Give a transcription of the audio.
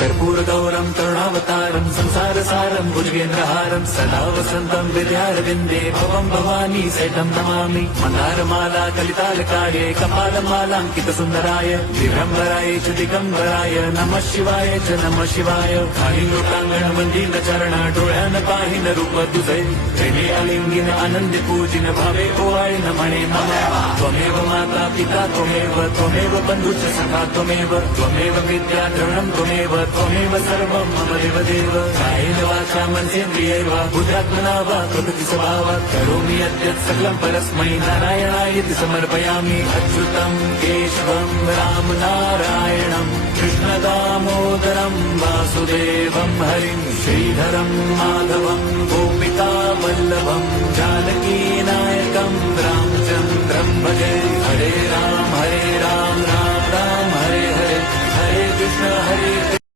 कर्पूरगौरं करुणावतारं संसारसारं भुजगेन्द्रहारं सदा वसन्तं विद्यारविन्दे भवं भवानी सहितं नमामि। मन्दारमाला कलितालकाये कपालमालाङ्कितसुन्दराय दिगम्बराय च दिगम्बराय नमः शिवाय च नमः शिवाय। खालीलोकाङ्गण मंदिर चरण डोळ्यान पाहिन रूप तुझे प्रेमे अलिंगिन आनंद पूजिन भावे ओवाळे न म्हणे नमः। त्वमेव माता पिता त्वमेव बंधुश्च सखा त्वमेव विद्या द्रवणं त्वमेव सर्वं मम देवदेव। कायेन वाचा मनसेन्द्रियैर्वा बुद्ध्यात्मना वा प्रकृति स्वभावात् करोमि यद्यत् सकलं परस्मै नारायणायति समर्पयामि। अच्युतं केशवं राम नारायणं कृष्ण दामोदरं वासुदेवं हरिं श्रीधरं माधवं गोपिका वल्लभं जानकी नायकं रामचन्द्रं भजे। हरे राम राम राम हरे हरे हरे कृष्ण हरे